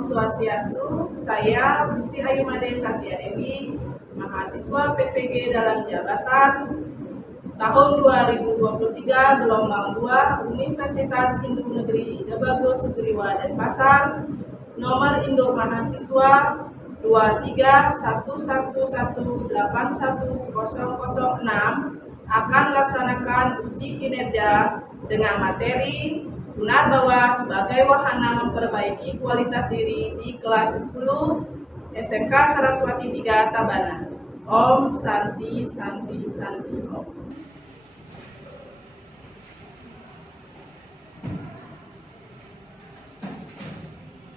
Swastiastu, saya Gusti Ayumade Satya Dewi, mahasiswa PPG dalam jabatan tahun 2023 gelombang 2 Universitas Hindu Negeri Debago Sugriwa Denpasar, nomor induk mahasiswa 231118106, akan melaksanakan uji kinerja dengan materi benar bahwa sebagai wahana memperbaiki kualitas diri di kelas 10 SMK Saraswati 3 Tabanan. Om Santi Santi Santi Om.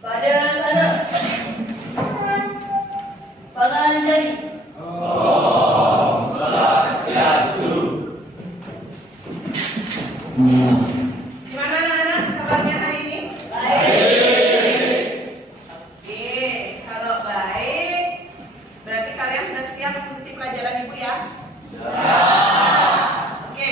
Pada sana, pangan jari. Om Swastiastu. Gimana anak-anak kabarnya hari ini? Baik. Oke, kalau baik, berarti kalian sudah siap mengikuti pelajaran Ibu ya? Oke,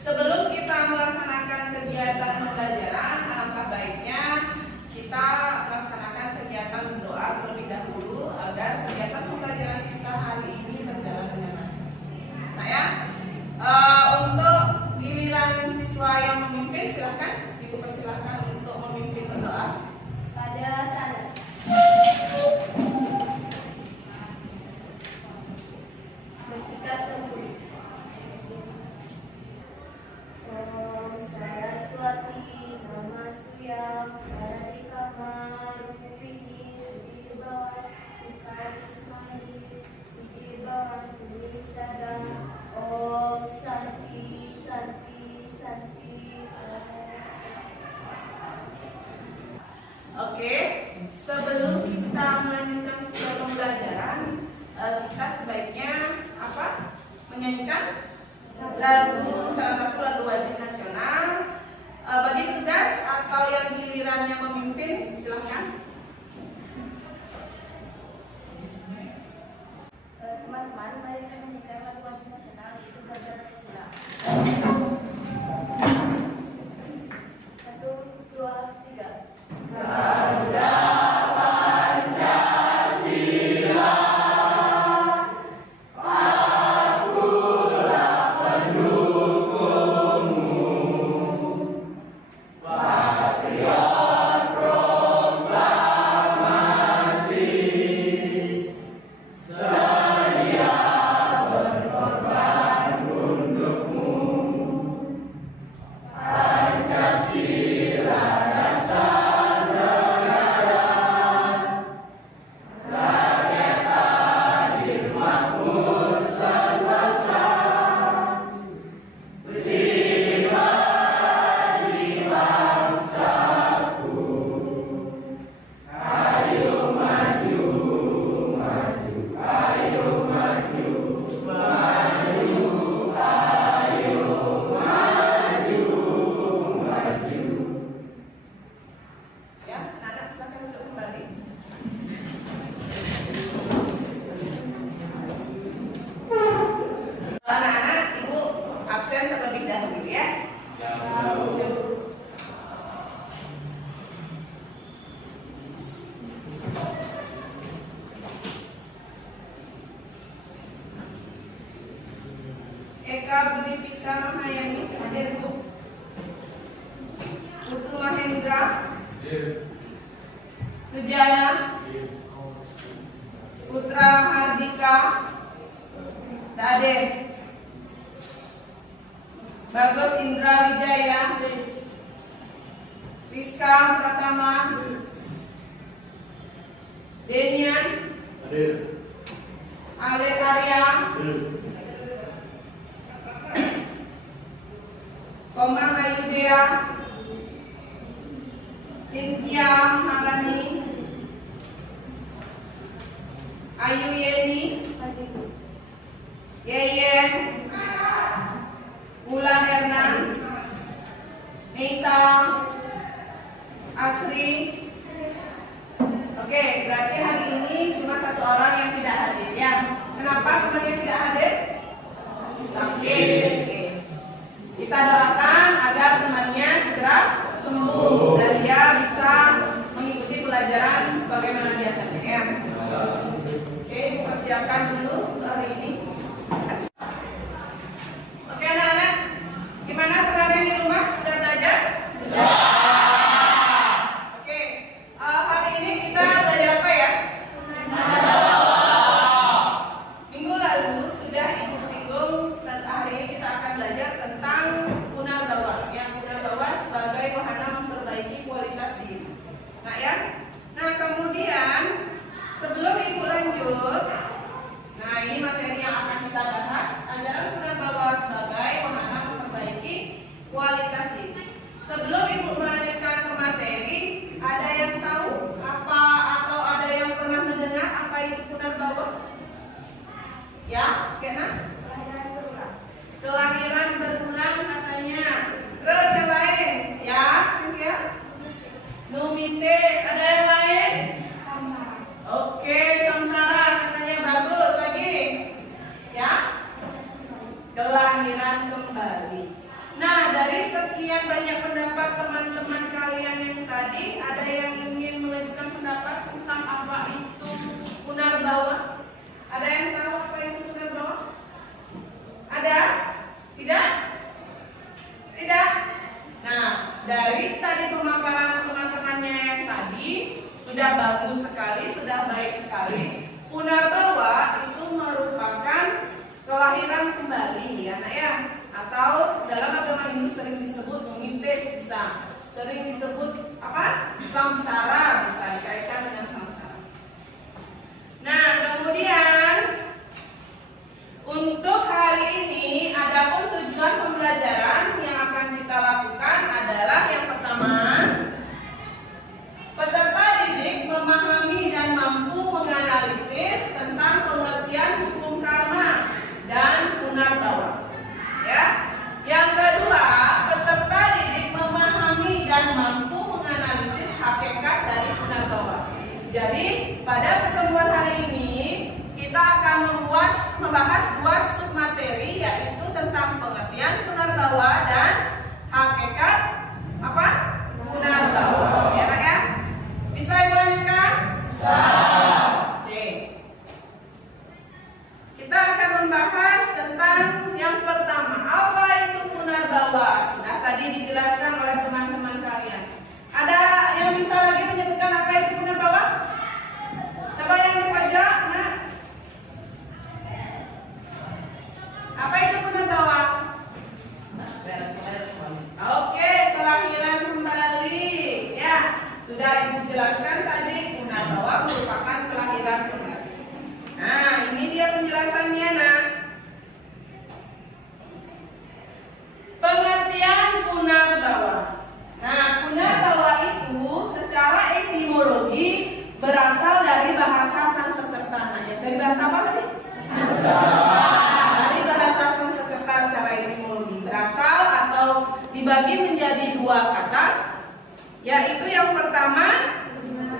sebelum kita melaksanakan kegiatan pembelajaran, alangkah baiknya kita melaksanakan kegiatan berdoa terlebih dahulu agar kegiatan pembelajaran kita hari ini berjalan dengan lancar. Nah ya, untuk giliran siswa yang memimpin, silahkan Ibu persilahkan untuk memimpin berdoa. Pada sana. Bersikap sempurna. Om Saraswati Namastuya Paradikama Rupini Siddhibawa Karismani Siddhibawa Tulisada. Om Santi Santi Santi. Oke, sebelum kita melanjutkan ke pembelajaran, kita sebaiknya menyanyikan salah satu lagu wajib nasional. Bagi tugas atau yang gilirannya memimpin, silahkan. Teman-teman, mari kita menyanyikan lagu wajib nasional, yaitu Garuda Pancasila. 1, 2, 3. Garuda Pancasila, akulah pendukungmu, patriot proklamasi, sedia berkorban untukmu. Pancasila dasar negara, rakyat adil makmur sentosa, prima di bangsaku. Ayo maju, maju, ayo maju, maju, ayo maju, maju. Ya, anak silakan duduk kembali. Anak-anak, Ibu absen terlebih dahulu ya. Eka Budi Pita Mahayani, hadir Bu. Putu Mahendra, Sujana, Putra Hardika, Raden, Bagus Indra Wijaya, Rizka Pratama, Denian, Ale Arya, Komang Ayudea, Cynthia Maharani, Ayu Yeni, Yeyen, Ulan Hernan, Nita, Asri. Oke, berarti hari ini cuma satu orang yang tidak hadir ya. Kenapa temannya tidak hadir? Sakit. Oke. Kita doakan agar temannya segera sembuh dan dia bisa mengikuti pelajaran Nah ya. Nah kemudian sebelum ibu lanjut, nah ini materi yang akan kita bahas, ajaran Punarbawa sebagai pemana memperbaiki kualitas diri. Sebelum ibu melanjutkan ke materi, ada yang tahu apa atau ada yang pernah mendengar apa itu Punarbawa? Ya, Kena? Kelahiran berulang katanya. Terus yang lain, ya, Cynthia? Numitis, ada yang lain? Samsara. Oke, samsara katanya bagus lagi. Ya? Kelahiran kembali. Nah, dari sekian banyak pendapat teman-teman kalian yang tadi, ada yang ingin mengajukan pendapat tentang apa itu Punarbawa? Ada yang tahu apa itu Punarbawa? Ada? Tidak? Tidak? Nah, dari tadi pemaparan teman-temannya yang tadi sudah bagus sekali, sudah baik sekali. Punarbawa itu merupakan kelahiran kembali ya, nak ya. Atau dalam agama Hindu sering disebut numitis, bisa sering disebut apa? Samsara, bisa dikaitkan dengan samsara. Nah, kemudian untuk hari ini adapun tujuan pembelajaran yang akan kita lakukan adalah yang pertama, peserta didik memahami dan mampu menganalisis tentang pengertian hukum karma dan Punarbawa. Ya. Yang kedua, peserta didik memahami dan mampu menganalisis hakikat dari Punarbawa. Jadi, pada pertemuan hari ini kita akan membahas dua submateri, yaitu tentang pengertian Punarbawa dan hakikat apa? Punarbawa. Ya, nak ya? Bisa ibu lanjutkan? Bisa. Oke. Kita akan membahas tentang yang pertama, apa itu Punarbawa? Sudah tadi dijelaskan oleh teman-teman kalian. Ada yang bisa lagi menyebutkan apa itu Punarbawa? Coba yang di pojok, nah. Apa itu Punarbawa? Oke, kelahiran kembali. Ya, sudah ibu jelaskan tadi Punarbawa merupakan kelahiran kembali. Nah, ini dia penjelasannya, nak. Pengertian Punarbawa. Nah, Punarbawa itu secara etimologi berasal dari bahasa Sanskerta. Dari bahasa apa tadi? Dari bahasa Sanskerta secara etimologi berasal atau dibagi menjadi dua kata, yaitu yang pertama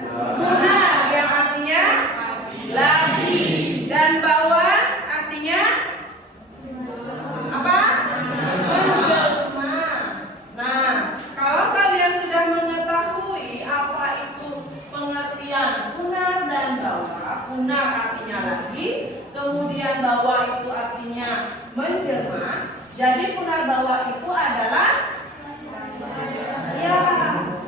Punar yang artinya lagi, dan bawa artinya apa? Menjelma. Nah, kalau kalian sudah mengetahui apa itu pengertian punar dan bawa, punar artinya lagi, kemudian bawa itu artinya menjelma. Jadi Punarbawa itu adalah ya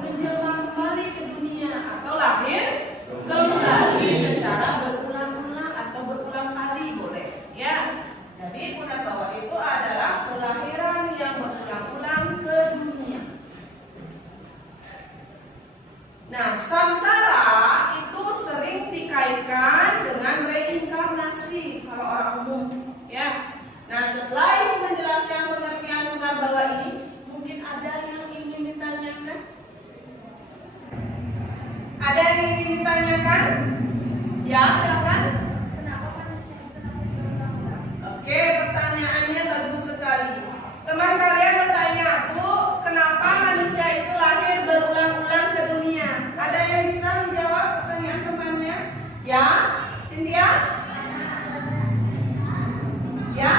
menjelma kembali ke dunia atau lahir kembali secara berulang-ulang atau berulang kali boleh ya. Jadi Punarbawa itu adalah kelahiran yang berulang-ulang ke dunia. Nah, samsara itu sering dikaitkan dengan reinkarnasi kalau orang umum ya. Nah, setelah ibu menjelaskan pengertian Punarbawa ini, mungkin ada yang ingin ditanyakan? Ada yang ingin ditanyakan? Ya, silakan. Oke, pertanyaannya bagus sekali. Teman kalian bertanya, Bu, kenapa manusia itu lahir berulang-ulang ke dunia? Ada yang bisa menjawab pertanyaan temannya? Ya, Cynthia? Ya,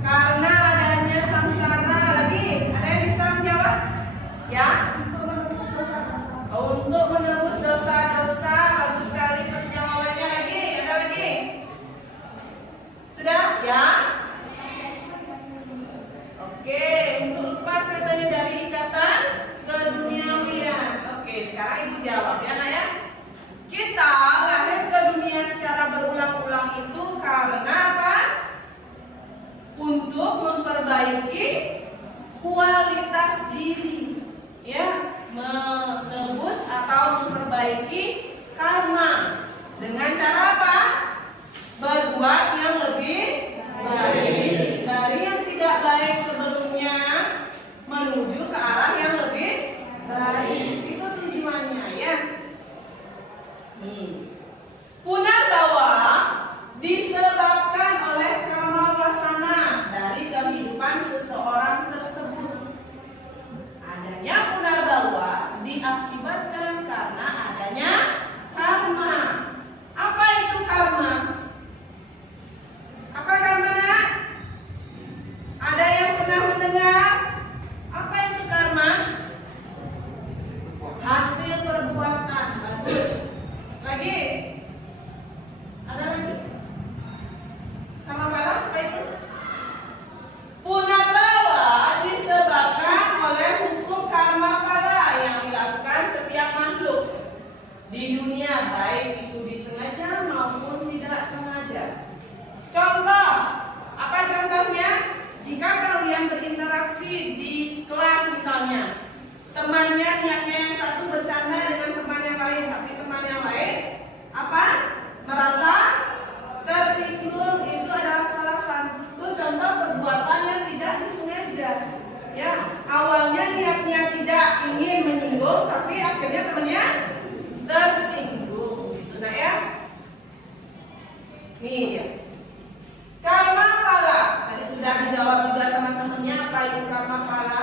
karena adanya samsara. Lagi, ada yang bisa menjawab? Ya, untuk menebus dosa-dosa. Bagus sekali jawabannya. Lagi, ada lagi? Sudah? Ya? Oke, untuk lepas katanya dari ikatan keduniawian. Oke, sekarang ibu jawab ya, nak ya. Kita lahir ke dunia secara berulang-ulang itu karena apa? Untuk memperbaiki kualitas diri, ya, menebus atau memperbaiki karma. Dengan cara apa? Berbuat yang lebih baik dari yang tidak baik sebelumnya menuju ke arah yang lebih baik. Itu tujuannya ya. Punarbawa disebabkan oleh karma wasana dari kehidupan seseorang tersebut. Adanya punarbawa diakibatkan karena adanya karma. Apa itu karma? Apa karma, Nak? Ada yang pernah mendengar? Apa itu karma? Hasil perbuatan. Bagus. Lagi? Ada lagi? Karma pala apa itu? Punarbawa disebabkan oleh hukum karma pala yang dilakukan setiap makhluk di dunia, baik itu disengaja maupun tidak sengaja. Contoh, apa contohnya? Jika kalian berinteraksi di kelas misalnya, temannya niatnya yang satu bercanda dengan teman yang lain, tapi teman yang lain apa? Merasa tersinggung, itu adalah salah satu contoh perbuatan yang tidak disengaja. Ya, awalnya niatnya tidak ingin menyinggung, tapi akhirnya temannya tersinggung. Gitu, nah ya. Nih ya. Karma pala. Tadi sudah dijawab juga sama temannya apa itu karma pala.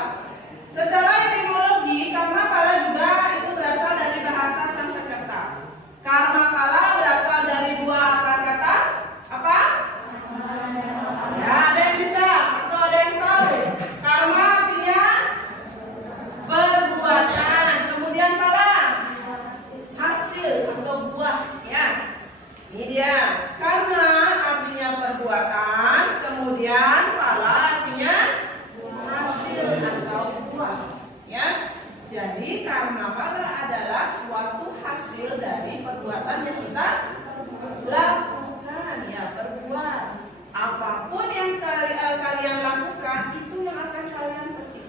Secara etimologi, karma pala juga itu berasal dari bahasa Sanskerta. Karma pala berasal dari dua akar kata. Apa? Ya, ada yang bisa atau ada yang tahu? Karma artinya perbuatan. Kemudian pala hasil atau buah. Ya, ini dia. Karma artinya perbuatan. Kemudian pala artinya hasil atau buah. Ya, jadi karma pala adalah suatu hasil dari perbuatan yang kita lakukan. Ya, perbuat. Apapun yang kalian lakukan itu yang akan kalian petik.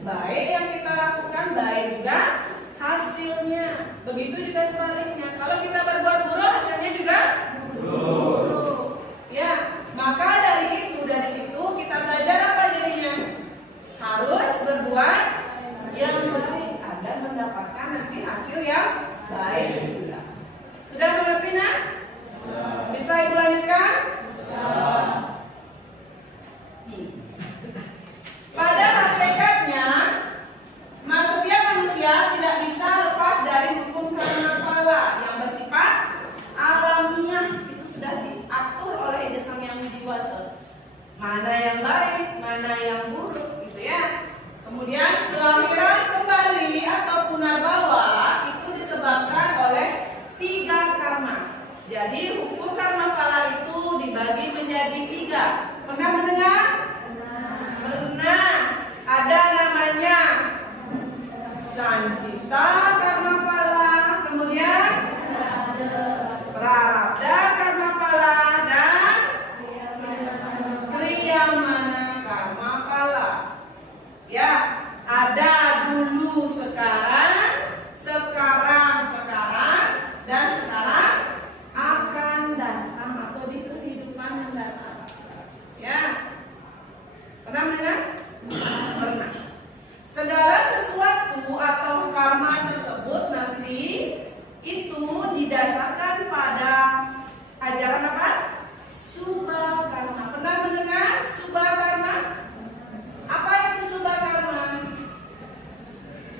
Baik yang kita lakukan, baik juga hasilnya. Begitu juga sebaliknya. Kalau kita berbuat buruk, hasilnya juga buruk. Ya, maka dari situ kita belajar apa jadinya? Harus berbuat yang baik agar mendapatkan nanti hasil yang baik juga. Sudah mengerti, Nak? Bisa Ibu lanjutkan? Pada hakikatnya, setiap manusia tidak bisa lepas dari hukum karma pala yang bersifat alamiah. Itu sudah diatur oleh Ida Sang Yang Widi Wasa. Mana yang baik, mana yang buruk, gitu ya. Kemudian kelahiran kembali atau punarbawa itu disebabkan oleh 3 karma. Jadi hukum karma pala itu dibagi menjadi 3. Pernah mendengar? Pernah. Ada namanya sancita karma pala, kemudian prarabdha karma pala, dan kriyamana karma pala. Ya, ada dulu sekarang, dan sekarang akan datang atau di kehidupan yang datang. Ya, pernah mendengar? Pernah. Segala sesuatu atau karma tersebut nanti itu didasarkan pada ajaran apa? Subha karma. Pernah mendengar subha karma? Apa itu subha karma?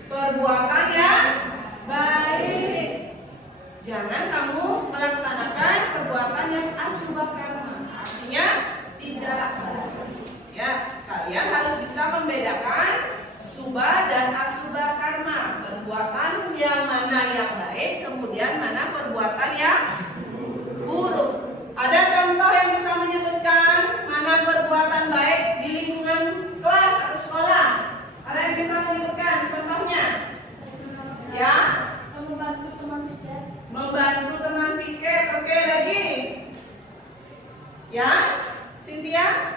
Perbuatan yang baik. Jangan kamu melaksanakan perbuatan yang asubha karma. Artinya tidak baik. Ya, kalian harus bisa membedakan subha dan asubha karma. Perbuatan yang mana yang baik, kemudian mana perbuatan yang buruk. Ada contoh yang bisa menyebutkan mana perbuatan baik di lingkungan kelas atau sekolah? Ada yang bisa menyebutkan contohnya? Ya, membantu teman piket. Oke, lagi? Ya, Cynthia?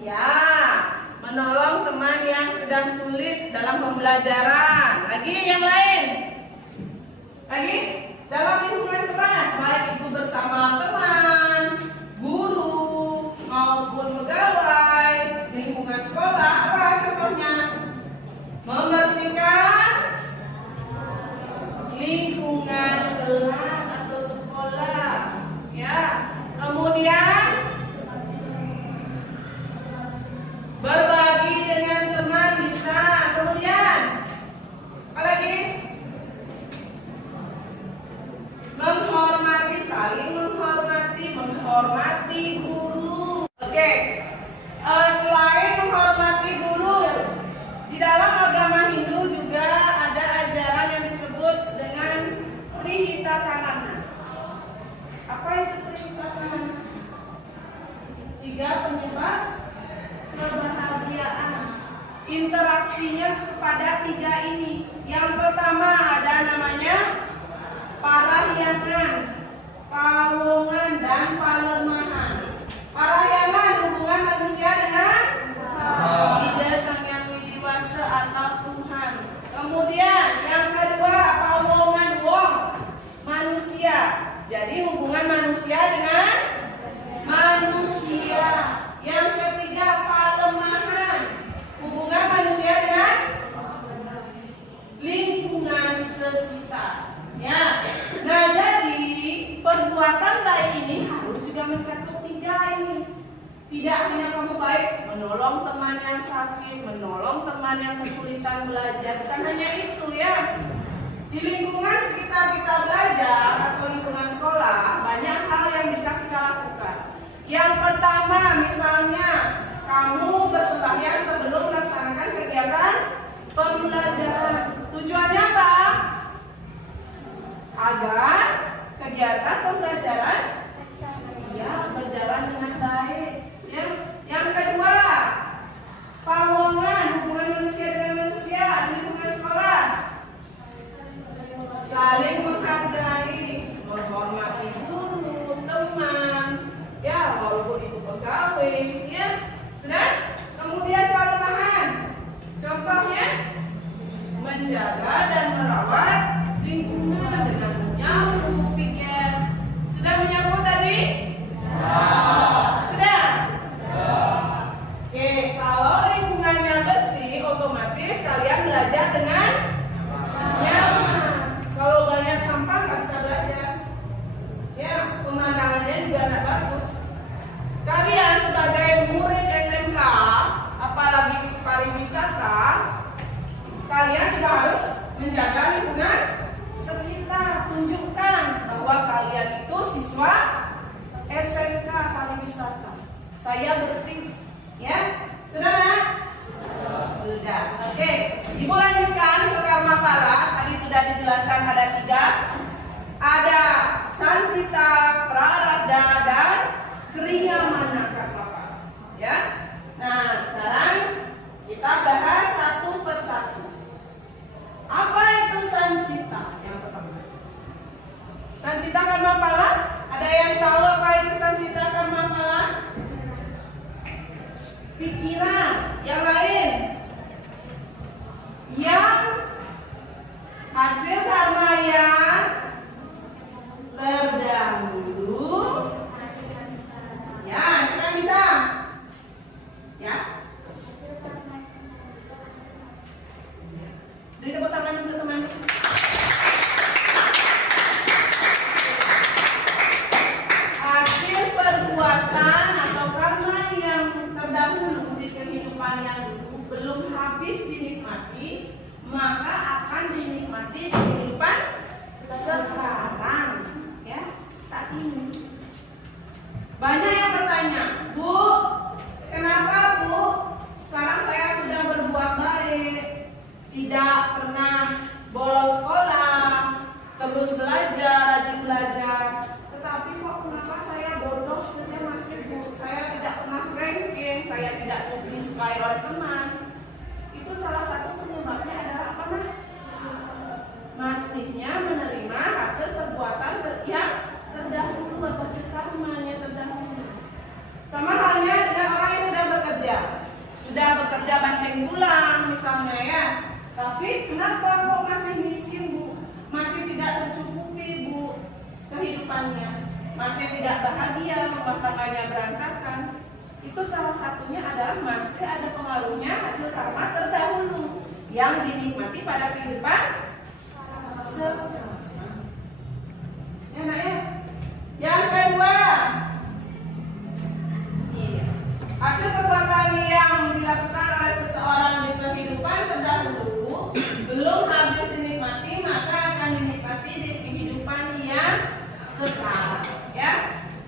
Ya, menolong teman teman yang sedang sulit dalam pembelajaran. Lagi yang lain. Lagi dalam lingkungan kelas, baik itu bersama teman, guru, maupun pegawai di lingkungan sekolah. Apa contohnya? Membersihkan lingkungan kelas atau sekolah, ya. Kemudian berbagi dengan teman bisa. Kemudian apa lagi? Menghormati, saling menghormati guru. Oke. Selain menghormati guru, di dalam agama Hindu juga ada ajaran yang disebut dengan Trihitakarana. Apa itu Trihitakarana? 3 penyebab kebahagiaan. Interaksinya kepada 3 ini. Yang pertama ada namanya parahyangan, pawongan, dan palemahan. Parahyangan hubungan manusia dengan Ida Sang Yang Widiwasa atau Tuhan. Kemudian yang kedua pawongan, wong, manusia. Jadi hubungan manusia dengan manusia. Yang ketiga palemahan, hubungan manusia dengan lingkungan sekitar. Ya. Nah, jadi perbuatan baik ini harus juga mencakup 3 ini. Tidak hanya kamu baik menolong teman yang sakit, menolong teman yang kesulitan belajar, bukan hanya itu ya. Di lingkungan sekitar kita belajar atau lingkungan sekolah, banyak hal yang bisa kita lakukan. Yang pertama, misalnya kamu bersembahyang sebelum melaksanakan kegiatan pembelajaran. Tujuannya apa? Agar kegiatan pembelajaran berjalan dengan baik. Ya. Yang kedua, pawongan, hubungan manusia dengan manusia di lingkungan sekolah. Saling menghargai, menghormati guru, teman, ya walaupun itu pegawai, ya. Sudah? Kemudian palemahan. Contohnya menjaga dan merawat lingkungan dengan menyapu, piket. Sudah menyapu tadi? Sudah? Oke, kalau lingkungannya bersih, otomatis kalian belajar dengan nyaman. Kalau banyak sampah nggak bisa belajar. Ya, pemandangannya juga nggak bagus. Kalian sebagai murid SMK, apalagi pariwisata, kalian juga harus menjaga lingkungan sekitar. Tunjukkan bahwa kalian itu siswa SMK pariwisata. Saya bersih, ya. Sudah nak? Sudah. Oke, Ibu lanjutkan ke karma pala. Tadi sudah dijelaskan ada 3. Ada sancita, prarabdha, dan kriyamana karma pala. Ya. Nah, sekarang kita bahas satu persatu. Apa itu sancita? Yang pertama. Sancita karma pala? Ada yang tahu apa itu sancita karma pala? Pikiran. Yang lain? Yang hasil karma yang terdahulu. Ya, sekarang bisa. Ya. Beri tepuk tangan untuk teman. Hasil perbuatan atau karma yang terdahulu di kehidupan yang dulu belum habis dinikmati, maka akan dinikmati di kehidupan sekarang, ya, saat ini. Banyak yang bertanya, Bu, kenapa Bu? Sekarang saya sudah berbuat baik, tidak pernah bolos sekolah, terus belajar, rajin belajar. Tetapi kok kenapa saya bodoh saja masih Bu? Saya tidak pernah ranking, saya tidak disukai oleh teman. Itu salah satu penyebabnya adalah apa nah? Masihnya menerima hasil perbuatan yang terdahulu, hasil karmanya terdahulu. Sama halnya dengan orang yang sudah bekerja banteng tulang. misalnya ya. Tapi kenapa kok masih miskin Bu? Masih tidak tercukupi Bu kehidupannya, masih tidak bahagia, rumah tangganya berantakan. Itu salah satunya adalah masih ada pengaruhnya hasil karma terdahulu yang dinikmati pada kehidupan sekarang. Ya nak ya. Yang kedua, hasil perbuatan yang dilakukan oleh seseorang di kehidupan terdahulu belum habis dinikmati, maka akan dinikmati di kehidupan yang sekarang. Ya.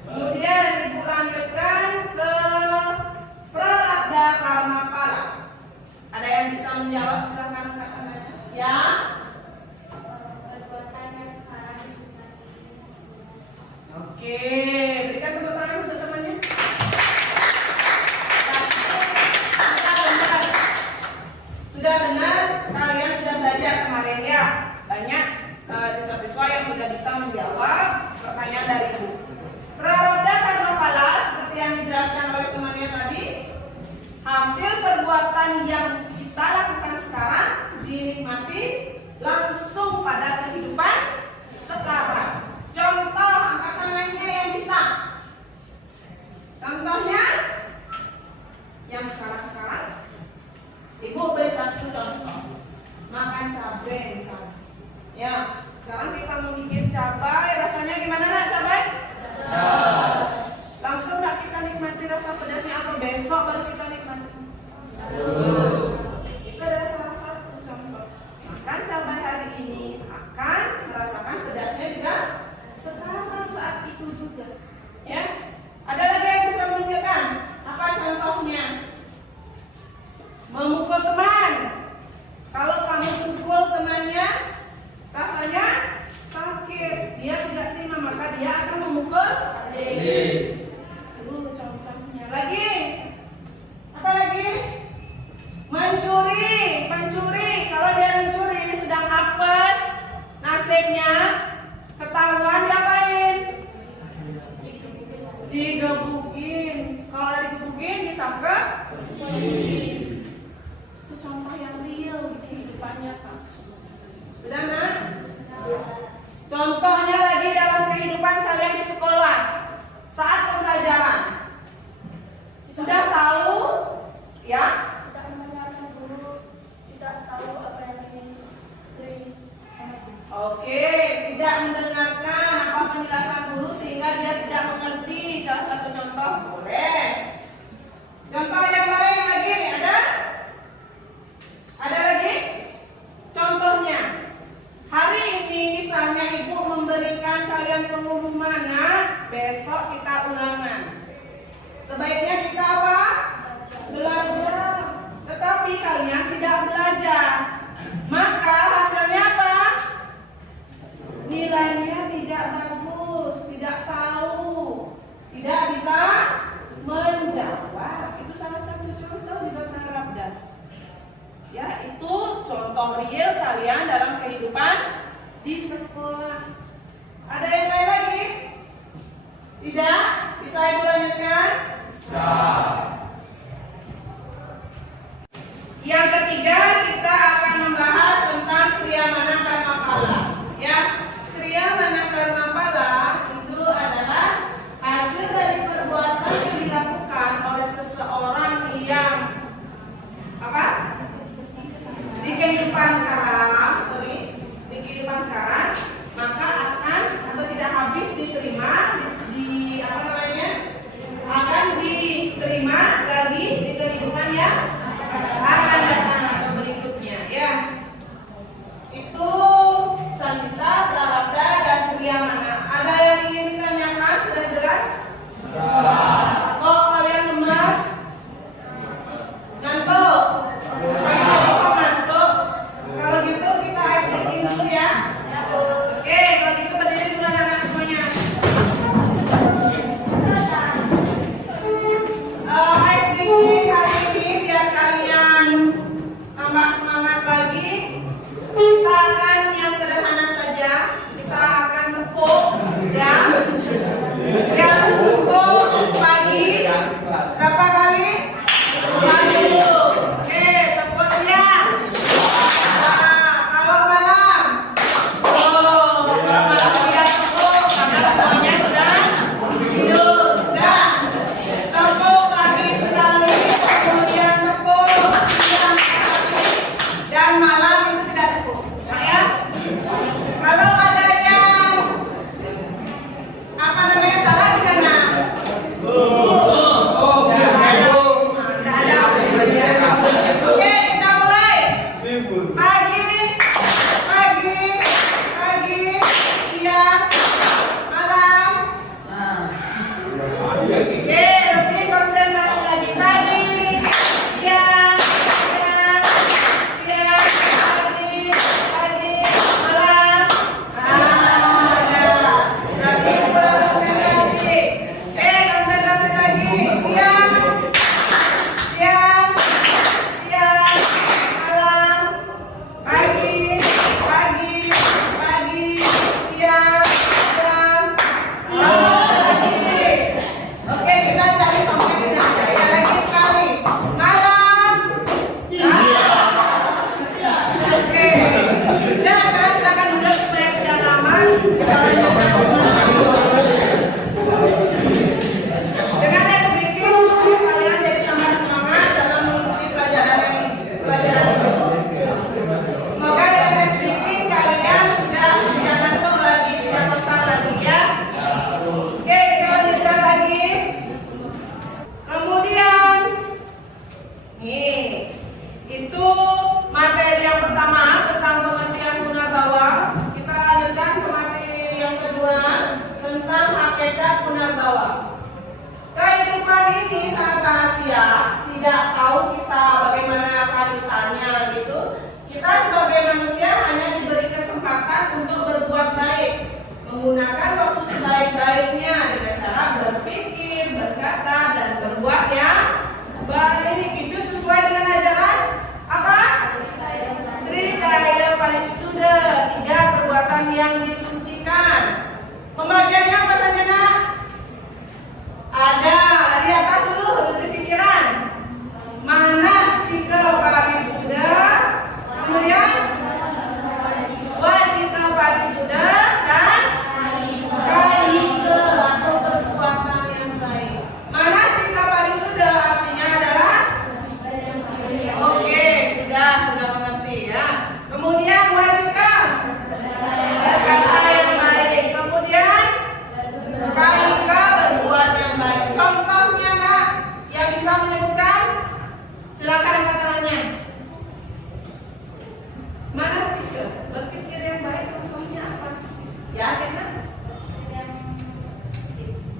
Kemudian Ibu lanjutkan ke prarabdha karma pala. Ada yang bisa menjawab? Silakan Kak Ananya. Ya. Perbuatan yang sekarang dinikmati. Oke, berikan tepuk tangan untuk temannya. Sudah benar, kalian sudah belajar kemarin ya. Banyak siswa-siswa yang sudah bisa menjawab pertanyaan dari Ibu. Prarabdha karma pala seperti yang dijelaskan oleh temannya tadi, hasil perbuatan yang kita lakukan sekarang dinikmati langsung pada kehidupan sekarang. Contoh, angkat tangannya yang bisa. Contohnya yang sekarang-sekarang, Ibu beri satu contoh. Makan cabai misalnya. Ya, sekarang kita mau bikin cabai, rasanya gimana nak cabai? Pedas. Langsung nggak kita nikmati rasa pedasnya, apa besok baru kita nikmati? Itu adalah salah satu contoh. Makan cabai hari ini akan merasakan pedasnya juga sekarang saat itu juga. Ya, ada lagi yang bisa menunjukkan apa contohnya? Memukul teman. Kalau kamu pukul temannya, rasanya sakit, dia tidak terima, maka dia akan memukul. Itu contohnya. Lagi, apa lagi? Mencuri, pencuri. Kalau dia mencuri, ini sedang apes, nasibnya ketahuan, diapain? Digebukin. Kalau digebukin, ditangkap. Itu contoh yang real di kehidupan nyata. Sudah nak? Contohnya lagi dalam kehidupan kalian di sekolah saat pembelajaran. Sudah tahu ya? Tidak mendengarkan guru, tidak tahu apa yang diberi sama guru. Oke, tidak mendengarkan apa penjelasan guru sehingga dia tidak mengerti. Salah satu contoh boleh. Contoh yang lain lagi ada? Ada lagi? Contohnya, hari ini misalnya Ibu memberikan kalian pengumuman, nah, besok kita ulangan. Sebaiknya kita apa? Belajar. Tetapi kalian tidak belajar. Maka hasilnya apa? Nilainya tidak bagus, tidak tahu, tidak bisa menjawab. Itu salah satu contoh di bahasa Prarabdha. Ya, itu contoh real kalian dalam kehidupan di sekolah. Ada yang lain lagi? Tidak? Bisa Ibu lanjutkan? Yang ketiga, kita akan membahas tentang kriya mana karma pala. Ya, kriya mana karma pala itu adalah hasil dari perbuatan yang dilakukan oleh seseorang yang apa? Di kehidupan sekarang, di kehidupan sekarang, maka akan atau tidak habis diterima di apa namanya? Akan diterima lagi di kehidupan yang akan datang. Dengan ice breaking supaya kalian jadi tambah semangat dalam mengikuti pelajaran itu. Semoga dengan ice breaking kalian sudah tidak ngantuk lagi, tidak bosan lagi ya. Oke, kita lanjutkan lagi. Kemudian, nih, itu materi yang pertama tentang pengertian guna bawah. Kita lanjutkan ke materi yang kedua tentang hakikat guna bawah. Kehidupan ini sangat rahasia, tidak tahu kita bagaimana kelanjutannya gitu. Kita sebagai manusia hanya diberi kesempatan untuk berbuat baik, menggunakan waktu sebaik-baiknya dengan cara berpikir, berkata, dan berbuat yang baik. Itu sesuai dengan ajaran apa? Trikaya Parisuda, 3 perbuatan yang disucikan. Pembagiannya apa saja nak? Ada di atas dulu di pikiran. Mana cikal parisuda, kemudian wajikal parisuda dan kaike atau perbuatan yang baik. Mana cikal parisuda artinya adalah oke, sudah mengerti ya. Kemudian wajikal berkata yang baik. Kemudian kaike berbuat yang baik. Contohnya nak yang bisa menyebutkan, silakan angkat tangannya. Mana cikal berpikir yang baik, contohnya apa? Ya kita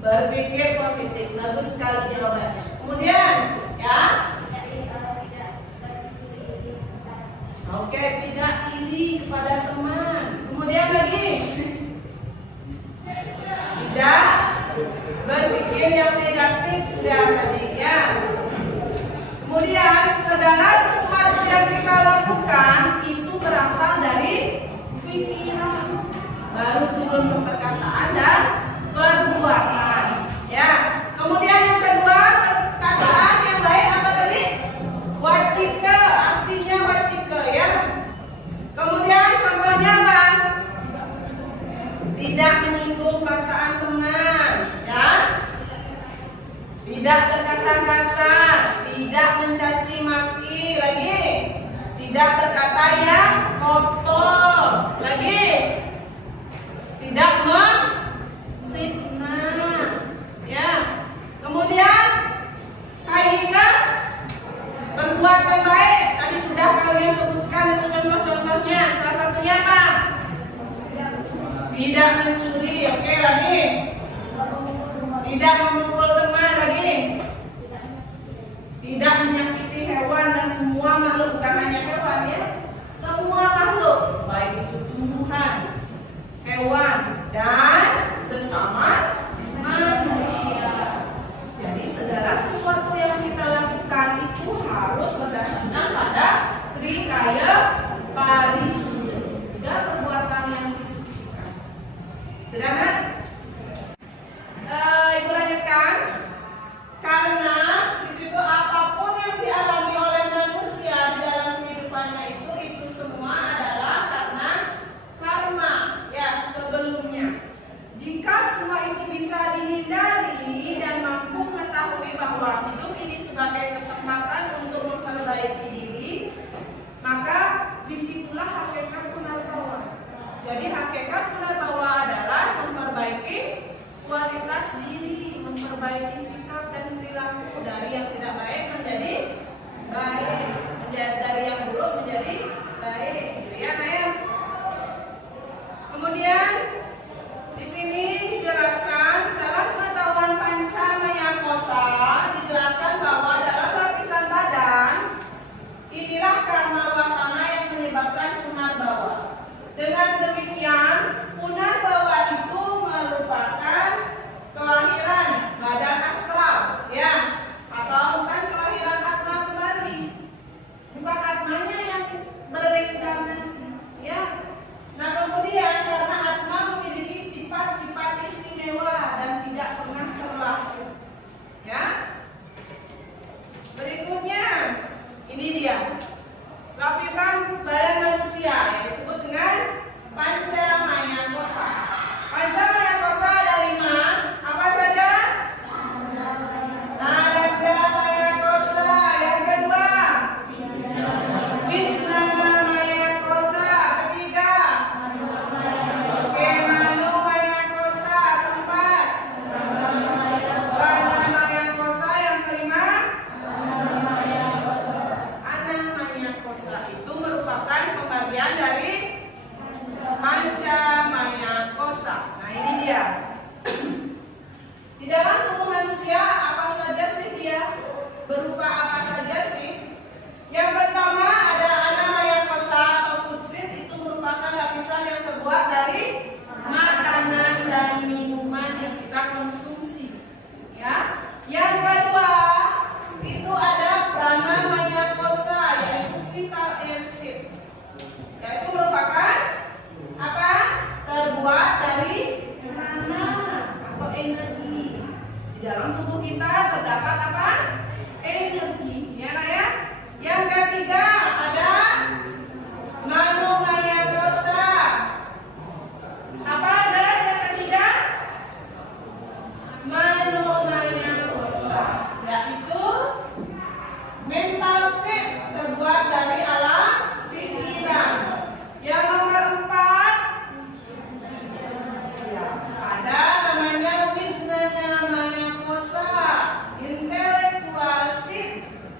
berpikir positif, bagus sekali jawabannya. Kemudian ya, oke, tidak iri kepada teman. Kemudian lagi, tidak berpikir yang negatif, sudah tadi ya. Kemudian segala sesuatu yang kita lakukan itu berasal dari pikiran, baru turun ke perkataan dan perbuatan ya. Kemudian yang kedua, perkataan yang baik apa tadi? Wacika, artinya wacika ya. Kemudian contohnya apa? Tidak menyinggung perasaan teman ya. Tidak berkata kasar, tidak mencaci maki lagi. Tidak berkata yang kotor lagi. Tidak memfitnah ya. Kemudian kaika berbuat yang baik. Tadi sudah kalian sebutkan itu contoh-contohnya. Salah satunya apa? Tidak mencuri. Oke, lagi. Tidak memukul teman lagi. Tidak menyakiti hewan dan semua makhluk, bukan hanya hewan ya. Semua makhluk, baik itu tumbuhan, hewan, dan sesama manusia. Jadi segala sesuatu yang kita lakukan itu harus berdasarkan pada Trikaya Parisuda, 3 perbuatan yang disucikan. Sudah kan? Ibu lanjutkan. Karena di situ apapun yang dialami oleh manusia di dalam kehidupannya itu semua adalah karena karma ya sebelumnya. Jika semua itu bisa dihindari dan mampu mengetahui bahwa hidup ini sebagai kesempatan untuk memperbaiki diri, maka disitulah hakikat punarbawa. Jadi hakikat punarbawa adalah memperbaiki kualitas diri, memperbaiki sikap dan perilaku dari yang tidak baik menjadi baik, dari yang buruk menjadi baik, gitu ya, Naya. Kemudian di sini dijelaskan dalam pengetahuan Pancamaya Kosa dijelaskan bahwa dalam lapisan badan inilah karma wasana yang menyebabkan punarbawa. Dengan demikian punarbawa itu merupakan kelahiran badan astral ya, atau bukan kelahiran atma kembali, bukan atmanya yang berinkarnasi ya. Nah kemudian karena atma memiliki sifat-sifat istimewa dan tidak pernah terlahir ya. Berikutnya ini dia lapisan Kosa itu merupakan pembagian dari Panca Maya Kosa. Nah, ini dia. Di dalam tubuh manusia apa saja sih dia? Berupa apa saja sih? Yang pertama ada Annamaya Kosa atau food seed, itu merupakan lapisan yang terbuat dari makanan dan minuman yang kita konsumsi. Ya. Yang kedua itu ada Pranamaya Kosa, yaitu vital air seed, yaitu merupakan apa? Terbuat dari prana atau energi. Di dalam tubuh kita terdapat apa? Energi, ya Nak ya. Yang ketiga ada Manomaya Kosa. Apa guys yang ketiga? Manomaya Kosa, yaitu mental seed, terbuat dari alam pikiran. Yang nomor 4 ada namanya Wijnanamaya Kosa, intellectual seed,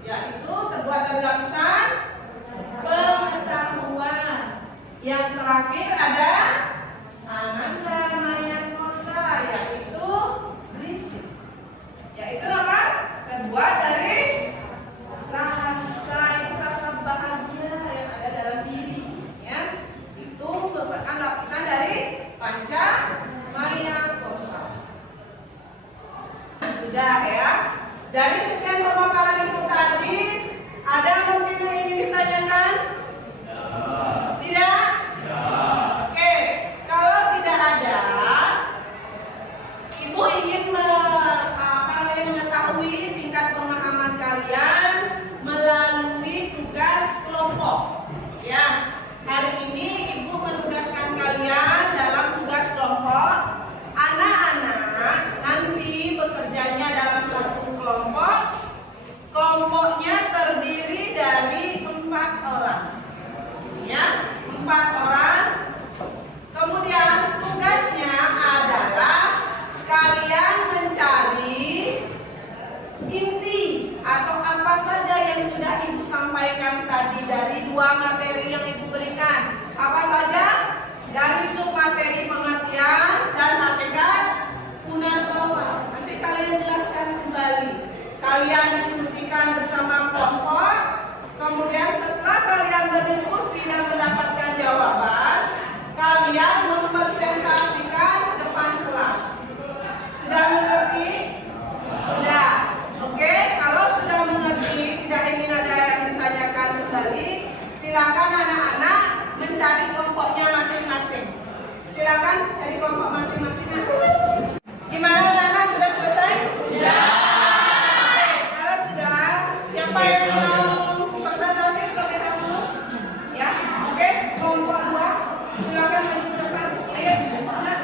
yaitu terbuat dari lapisan pengetahuan. Yang terakhir ada Anandamaya Kosa, yaitu risik, yaitu apa? Terbuat dari rasa bahagia yang ada dalam diri, ya. Itu merupakan lapisan dari Panca Maya Kosa. Sudah ya. Dari sekian pemaparan ibu tadi, ada mungkin yang ingin ditanyakan? Tidak? Oke, kalau tidak ada, ibu ingin mengetahui tingkat pemahaman kalian melalui tugas kelompok. Ya, hari ini ibu menugaskan kalian dalam tugas kelompok. Anak-anak nanti bekerjanya dalam satu kelompok. Kelompoknya terdiri dari 4 orang. Ya, 4 orang. Kemudian tugasnya adalah kalian mencari inti atau apa saja yang sudah ibu sampaikan tadi dari 2 materi yang ibu berikan. Apa saja? Dari submateri pengertian dan hakikat punarbawa. Nanti kalian jelaskan kembali. Kalian diskusikan bersama kelompok. Kemudian setelah kalian berdiskusi dan mendapatkan jawaban, kalian mempresentasikan ke depan kelas. Sudah mengerti? Sudah. Oke, kalau sudah mengerti, tidak ingin ada yang ditanyakan kembali, silakan anak-anak mencari kelompoknya masing-masing. Silakan cari kelompok masing-masingnya. Gimana anak-anak, sudah selesai? Sudah. Oke, kalau sudah, siapa yang mau presentasi terlebih dahulu? Ya, oke, kelompok 2, silakan maju ke depan. Ayo, anak.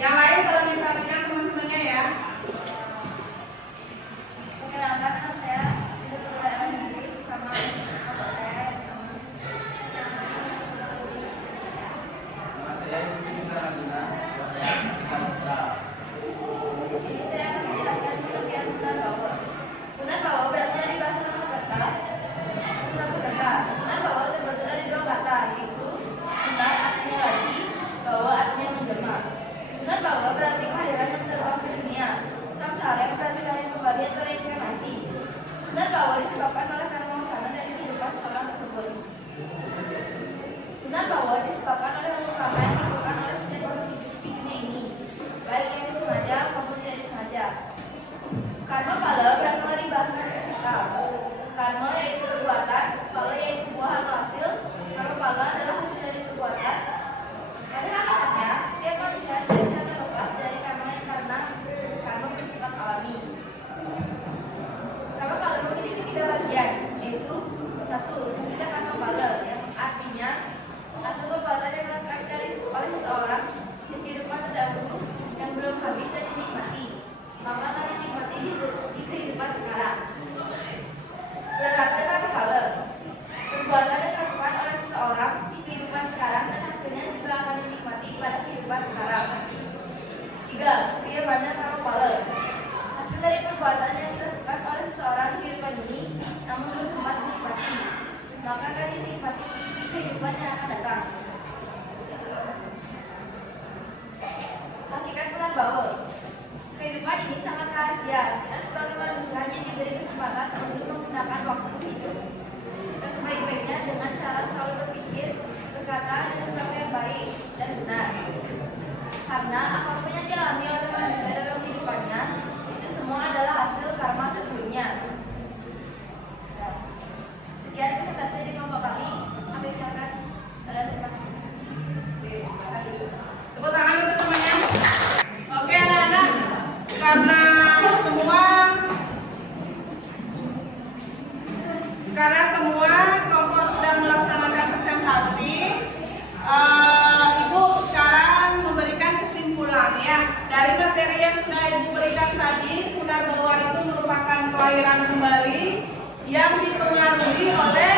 Yang lain kalau diperhatikan teman-temannya ya. Perkenalkan, nama saya Ibu Putri Hendri bersama bapak saya. Nama saya Yudi Saraguna. Di sini saya akan menjelaskan pengertian punarbawa. Punarbawa berasal dari bahasa Sanskerta. Punarbawa terbentuk dari 2 kata, yaitu punar artinya lagi kehidupan sekarang. 3. Keyakinan Karapala. Hasil dari perbuatan yang dilakukan oleh seseorang di kehidupan ini, namun belum sempat dinikmati, maka akan dinikmati di kehidupan yang akan datang. Hakikat Tuhan bahwa kehidupan ini sangat rahasia. Kita sebagai manusia hanya diberi kesempatan untuk menggunakan waktu hidup dan sebaik-baiknya dengan cara selalu berpikir, berkata, dan berlaku yang baik dan benar. Karena apapun yang dialami oleh manusia dalam kehidupannya, itu semua adalah hasil karma sebelumnya. Nah, sekian presentasi dari kelompok kami. Kami ucapkan terima kasih. Oke, silakan Ibu. Tepuk tangan untuk temannya. Oke anak-anak, karena semua kelompok sudah melaksanakan presentasi, Ibu sekarang memberikan kesimpulan ya dari materi yang sudah Ibu berikan tadi. Punarbawa itu merupakan kelahiran kembali yang dipengaruhi oleh